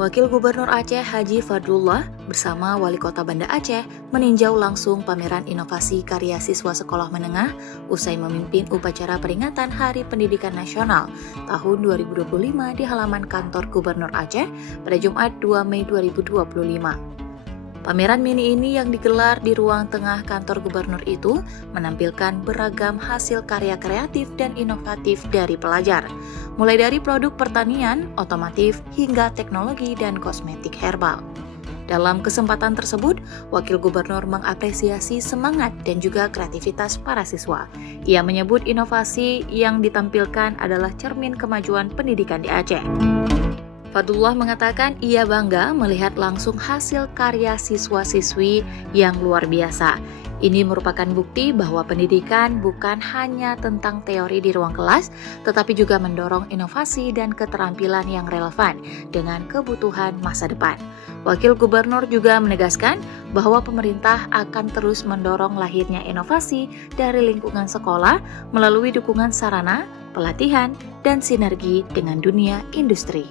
Wakil Gubernur Aceh Haji Fadlullah bersama Wali Kota Banda Aceh meninjau langsung pameran inovasi karya siswa sekolah menengah usai memimpin upacara peringatan Hari Pendidikan Nasional tahun 2025 di halaman kantor Gubernur Aceh pada Jumat 2 Mei 2025. Pameran mini ini yang digelar di ruang tengah kantor gubernur itu menampilkan beragam hasil karya kreatif dan inovatif dari pelajar, mulai dari produk pertanian, otomotif, hingga teknologi dan kosmetik herbal. Dalam kesempatan tersebut, Wakil Gubernur mengapresiasi semangat dan juga kreativitas para siswa. Ia menyebut inovasi yang ditampilkan adalah cermin kemajuan pendidikan di Aceh. Fadlullah mengatakan ia bangga melihat langsung hasil karya siswa-siswi yang luar biasa. Ini merupakan bukti bahwa pendidikan bukan hanya tentang teori di ruang kelas, tetapi juga mendorong inovasi dan keterampilan yang relevan dengan kebutuhan masa depan. Wakil Gubernur juga menegaskan bahwa pemerintah akan terus mendorong lahirnya inovasi dari lingkungan sekolah melalui dukungan sarana, pelatihan, dan sinergi dengan dunia industri.